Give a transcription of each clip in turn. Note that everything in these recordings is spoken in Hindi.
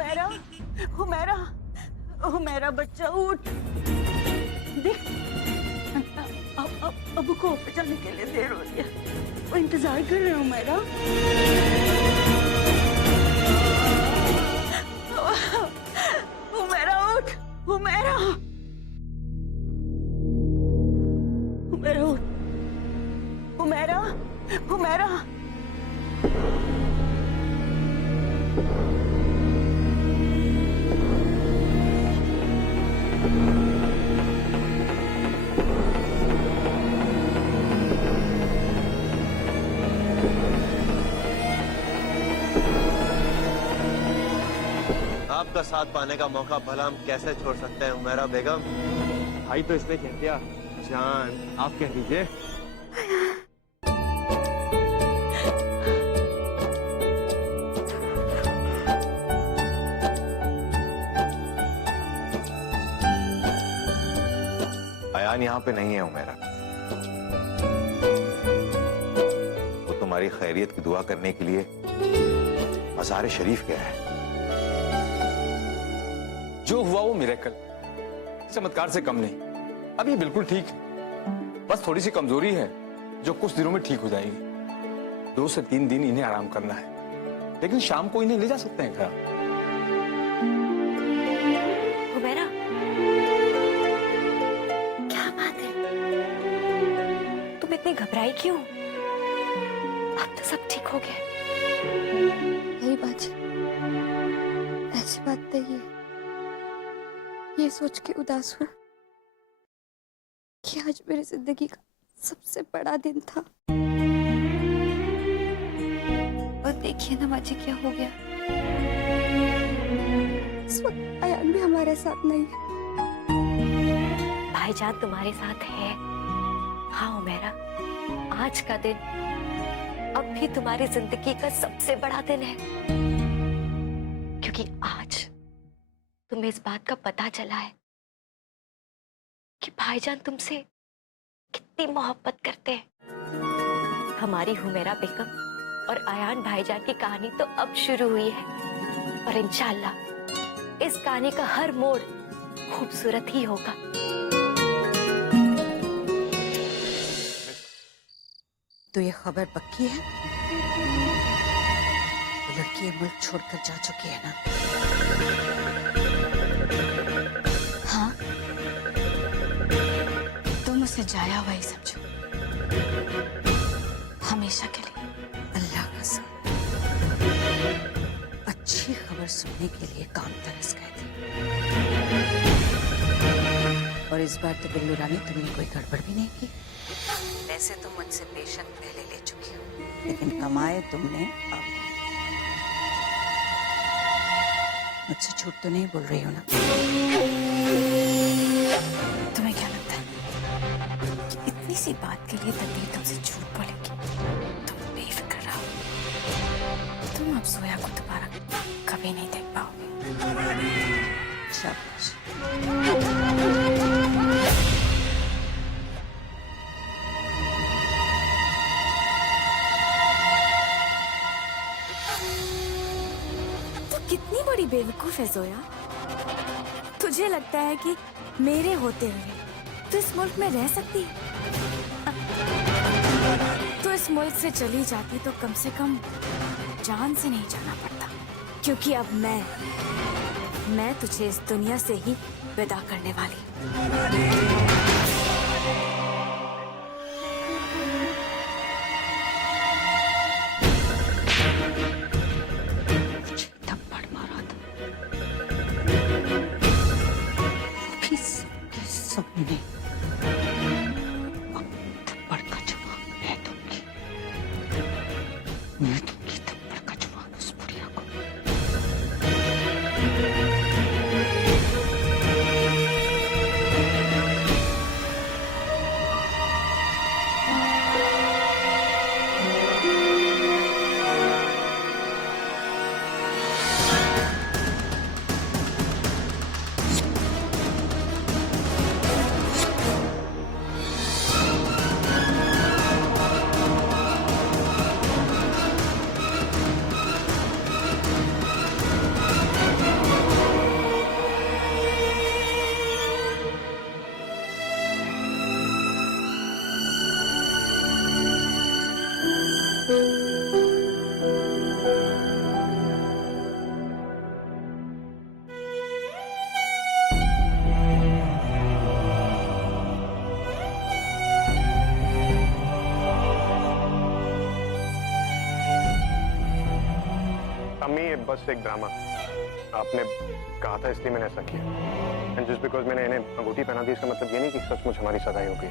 हुमैरा, हुमैरा, हुमैरा बच्चा उठ। देख, अब को ऑफिस जाने के लिए देर हो रही है, वो इंतजार कर रहे हो हुमैरा। हुमैरा उठ, हुमैरा, हुमैरा उठ, हुमैरा, हुमैरा। आपका साथ पाने का मौका भला हम कैसे छोड़ सकते हैं हुमैरा बेगम। भाई तो इसने कह दिया, जान आप कह दीजिए। अयान यहाँ पे नहीं है हुमैरा, वो तुम्हारी खैरियत की दुआ करने के लिए मज़ार शरीफ गया है। जो हुआ वो मिरेकल, चमत्कार से कम नहीं। अब ये बिल्कुल ठीक है, बस थोड़ी सी कमजोरी है जो कुछ दिनों में ठीक हो जाएगी। 2 से 3 दिन इन्हें आराम करना है, लेकिन शाम को इन्हें ले जा सकते हैं घर। हुमैरा, क्या बात है, तुम इतनी घबराई क्यों? अब तो सब ठीक हो गया। यही बात, ऐसी बात नहीं है। ये सोच के उदास हूँ कि आज मेरी जिंदगी का सबसे बड़ा दिन था। और देखिए ना माजी क्या हो गया। इस वक्त अयान भी हमारे साथ नहीं है। भाईजान तुम्हारे साथ है। हाँ हुमैरा, आज का दिन अब भी तुम्हारी जिंदगी का सबसे बड़ा दिन है, क्योंकि आज तुम्हें इस बात का पता चला है कि भाईजान तुमसे कितनी मोहब्बत करते हैं। हमारी हुमैरा बेगम और अयान भाईजान की कहानी तो अब शुरू हुई है, और इंशाअल्लाह इस कहानी का हर मोड़ खूबसूरत ही होगा। तो ये खबर पक्की है? वो लड़की ये मुल्क छोड़कर जा चुकी है ना? हाँ, तुम उसे जाया हुआ ही समझो, हमेशा के लिए। अल्लाह कसम, अच्छी खबर सुनने के लिए काम तरस गए थे। और इस बार तो बिल्लू रानी तुमने कोई गड़बड़ भी नहीं की। वैसे तो मुझसे बेशक पहले ले चुकी हो, लेकिन कमाए तुमने अब। मुझसे झूठ तो नहीं बोल रही हो ना? तुम्हें क्या लगता है कि इतनी सी बात के लिए तकदीर तुमसे झूठ बोलेगी? तुम बेफिक्र रहो, तुम अब जोया को दोबारा कभी नहीं देख पाओगे। शाबाश। कितनी बड़ी बेवकूफ है जोया। तुझे लगता है कि मेरे होते हुए तो इस मुल्क में रह सकती है? तो इस मुल्क से चली जाती तो कम से कम जान से नहीं जाना पड़ता, क्योंकि अब मैं तुझे इस दुनिया से ही विदा करने वाली। सबने अब थप्पड़ का जवाब मैं दूंगी। मैं दूंगी थप्पड़ का जवाब उस बुढ़िया को। बस एक ड्रामा। आपने कहा था इसलिए मैंने ऐसा किया। एंड जस्ट बिकॉज मैंने इन्हें अंगूठी पहना दी इसका मतलब ये नहीं कि सचमुच हमारी सगाई हो गई।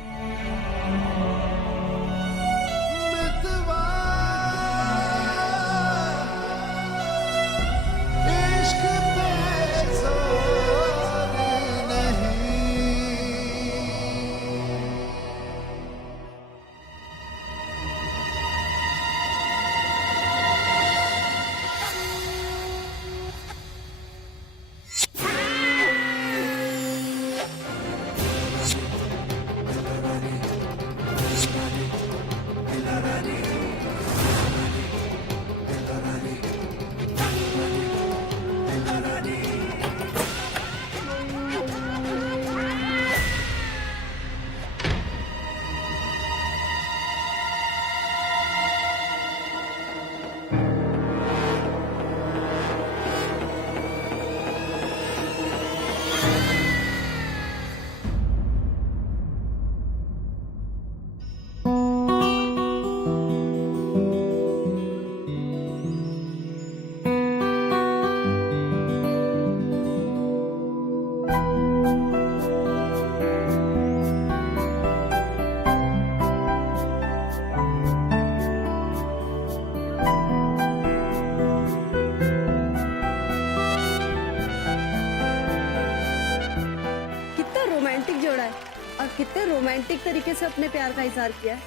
और कितने रोमांटिक तरीके से अपने प्यार का इजहार किया है।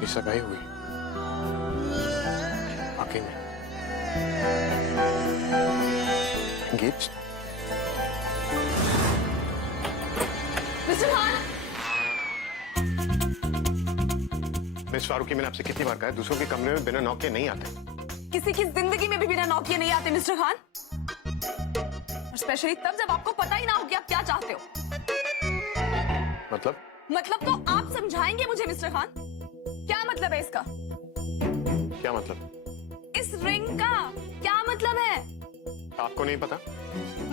ये सगाई हुई वाकई में engaged? Mister Khan, miss Farooqui, मैंने आपसे कितनी बार कहा है दूसरों के कमरे में बिना नॉक के नहीं आते। किसी की जिंदगी में भी बिना नौकिया नहीं आते मिस्टर खान, और स्पेशली तब जब आपको पता ही ना हो कि आप क्या चाहते हो। मतलब तो आप समझाएंगे मुझे मिस्टर खान, क्या मतलब है इसका? क्या मतलब? इस रिंग का क्या मतलब है? आपको नहीं पता?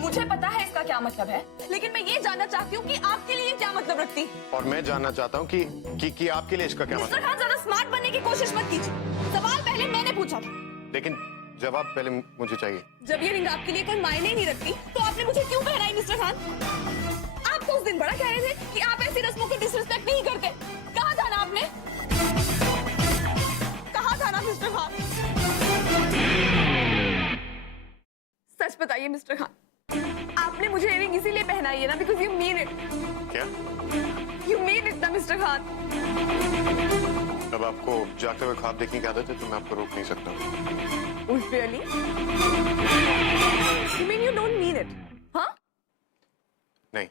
मुझे पता है इसका क्या मतलब है, लेकिन मैं ये जानना चाहती हूँ कि आपके लिए क्या मतलब रखती। और मैं जानना चाहता हूँ कि आपके लिए इसका क्या मिस्टर मतलब? खान, ज्यादा स्मार्ट बनने की कोशिश मत कीजिए। सवाल पहले मैंने पूछा था, लेकिन जवाब पहले मुझे चाहिए। जब ये रिंग आपके लिए कोई मायने ही नहीं रखती तो आपने मुझे क्यों पहनाई मिस्टर खान? आप तो उस दिन बड़ा कह रहे थे कि आप ऐसी रस्मों की डिसरिस्पेक्ट नहीं करते। कहाँ था ना आपने? कहाँ था ना मिस्टर खान? सच बताइए मिस्टर खान, आपने मुझे रिंग इसीलिए पहनाई है ना बिकॉज़ यू मीन इट? क्या? यू मीन इट ना मिस्टर खान? अब आपको जागते हुए ख्वाब देखने की आदत है तो मैं आपको रोक नहीं सकता। Really? You mean you don't mean it? हाँ? नहीं।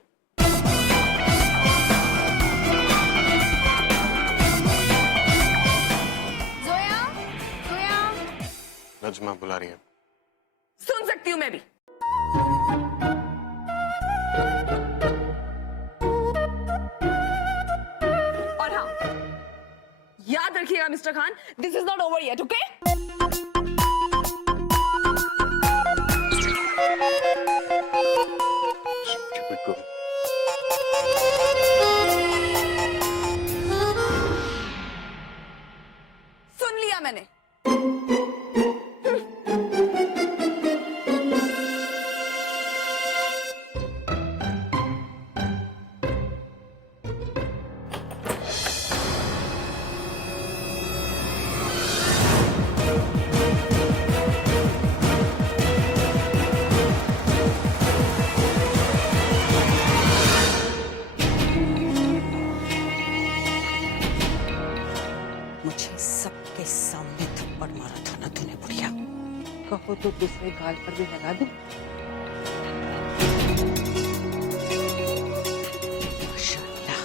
जोया, जोया, नजमा बुला रही है। सुन सकती हूँ मैं भी। और हाँ, याद रखिएगा mister Khan, this is not over yet, okay? सुन लिया मैंने। मुझे सबके सामने थप्पड़ मारा था ना तूने बुढ़िया। कहो तो दूसरे गाल पर भी लगा दूं। माशाल्लाह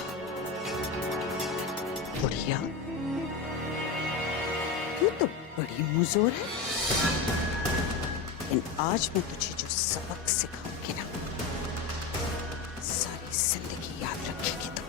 बुढ़िया, तू तो बड़ी मुजोर है। लेकिन आज मैं तुझे जो सबक सिखाऊंगी ना, सारी जिंदगी याद रखेगी तू।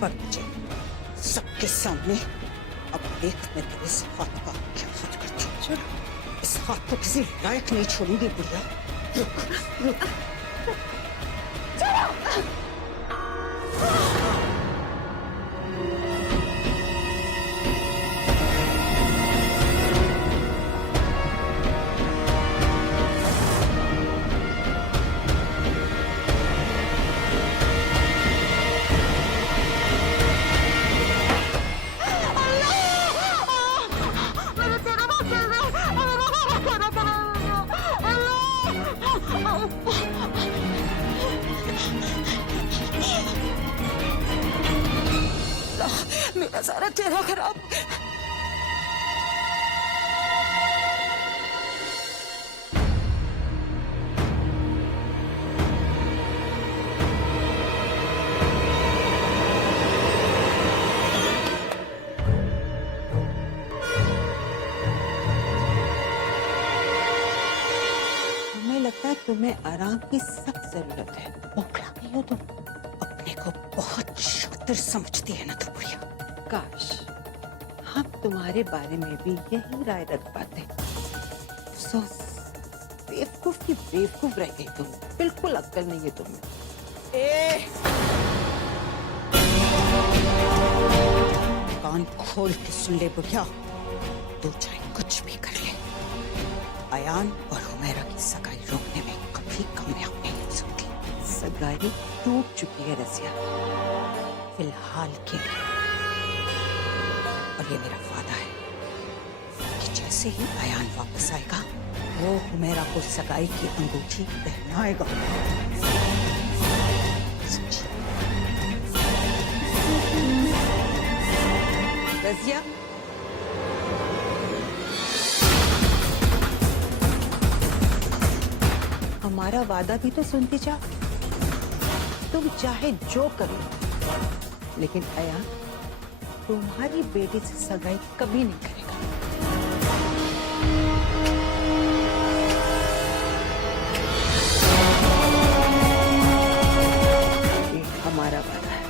पर मुझे सबके सामने अब देख मैं तेरे इस हाथ का क्या हाल करती हूँ। इस हाथ को किसी लायक नहीं छोड़ूंगी बुढ़िया। रुक रुक। मेरा सारा चेहरा खराब। तुम्हें लगता है तुम्हें आराम की सख्त जरूरत है। बौखला गई हो तुम। अपने को बहुत शातिर समझती है ना तू बुढ़िया। काश हम तुम्हारे बारे में भी यही राय रख पाते। सो बेवकूफ की बेवकूफ रह गई तुम। बिल्कुल अक्ल नहीं है तुम्हें। कान खोल के सुन ले बुढ़िया। तू चाहे कुछ भी कर ले, अयान और हुमैरा की सगाई रोकने में कभी कामयाब नहीं हो सकती। सगाई टूट चुकी है रसिया, फिलहाल के लिए। और ये मेरा वादा है कि जैसे ही अयान वापस आएगा वो हुमैरा को सगाई की अंगूठी पहनाएगा। रजिया, हमारा वादा भी तो सुनती जा। तुम चाहे जो करो, लेकिन अयान तुम्हारी बेटी से सगाई कभी नहीं करेगा। ये हमारा वादा है।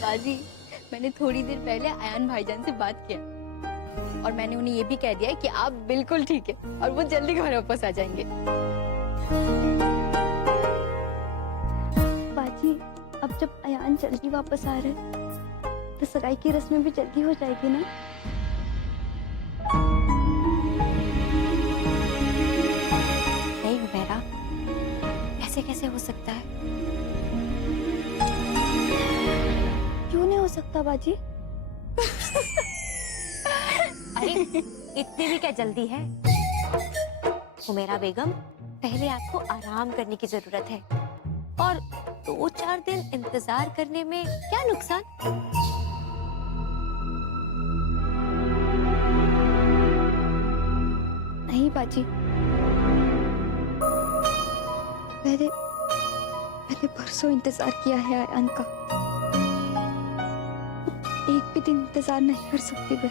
दादी, मैंने थोड़ी देर पहले अयान भाईजान से बात किया और मैंने उन्हें ये भी कह दिया कि आप बिल्कुल ठीक है और वो जल्दी घर वापस आ जाएंगे। बाजी, अब जब अयान जल्दी वापस आ रहे हैं तो सगाई की रस्में भी जल्दी हो जाएगी ना? नहीं हुमैरा, ऐसे कैसे हो सकता है? क्यों नहीं हो सकता बाजी? अरे इतनी भी क्या जल्दी है? हुमैरा बेगम, पहले आपको आराम करने की जरूरत है और 2-4 दिन इंतजार करने में क्या नुकसान? नहीं बाजी, मैंने परसों इंतजार किया है अयान का। एक भी दिन इंतजार नहीं कर सकती मैं।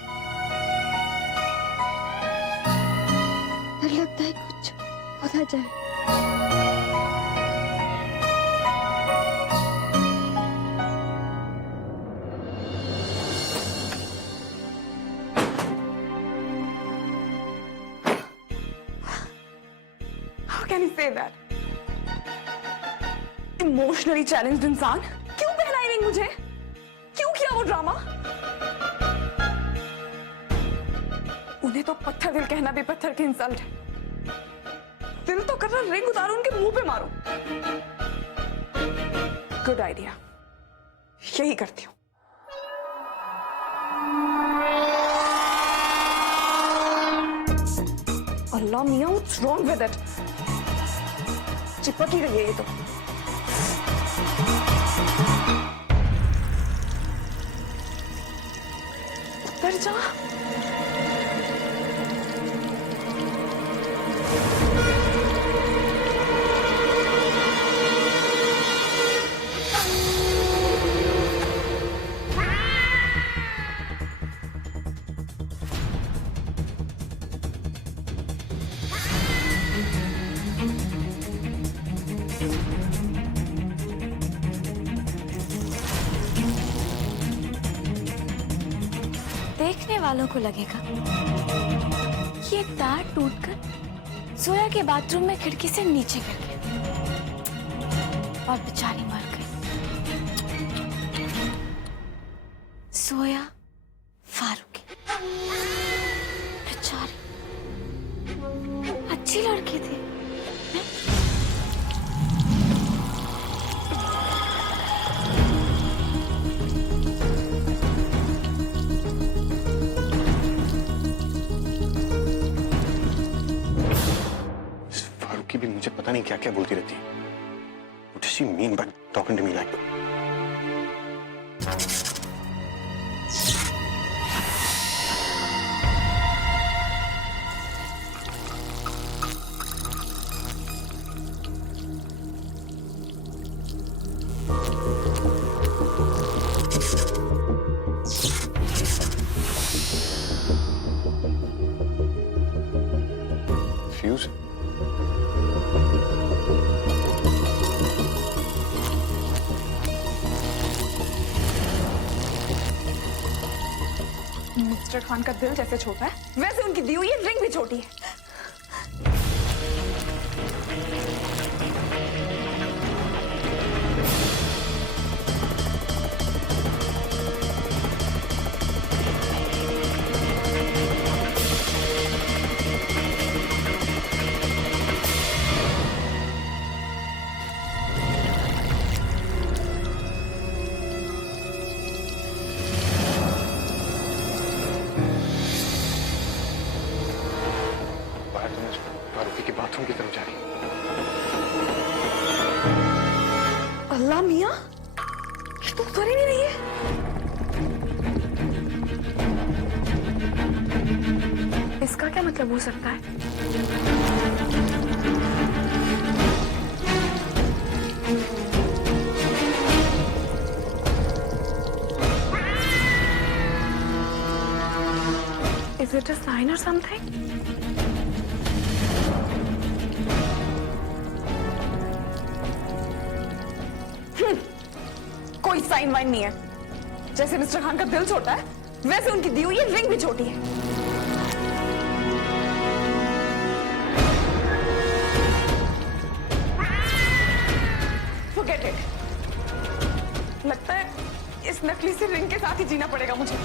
डर लगता है कुछ हो ना जाए। How can you say that? Emotionally challenged इंसान क्यों पहनाई नहीं मुझे? क्यों किया वो ड्रामा? उन्हें तो पत्थर दिल कहना भी पत्थर की इंसल्ट है। दिल तो कर रहा रिंग उतारो उनके मुंह पे मारो। गुड आइडिया, यही करती हूँ। अल्लाह मियां, व्हाट्स रॉन्ग विद इट? चिपक ही गई है ये तो। उतर जा। वालों को लगेगा ये तार टूटकर सोया के बाथरूम में खिड़की से नीचे गिर गया और बेचारी मर गई। सोया फारूकी बेचारी अच्छी लड़की थी। फारूकी भी मुझे पता नहीं क्या क्या बोलती रहती है। What does she mean by talking to me like that? Fuse? Mister Khan का दिल जैसे छोटा है वैसे उनकी दी हुई ये रिंग भी छोटी है। बाहर तो मैं फारूकी के बाथरूम की तरफ जा रही हूँ। अल्लाह मियाँ, ये तो उतर ही नहीं रही है। इसका क्या मतलब हो सकता है? Is it a sign or something? कोई साइन वाइन नहीं है। जैसे मिस्टर खान का दिल छोटा है वैसे उनकी दी हुई ये रिंग भी छोटी है। Forget it. लगता है इस नकली सी रिंग के साथ ही जीना पड़ेगा मुझे।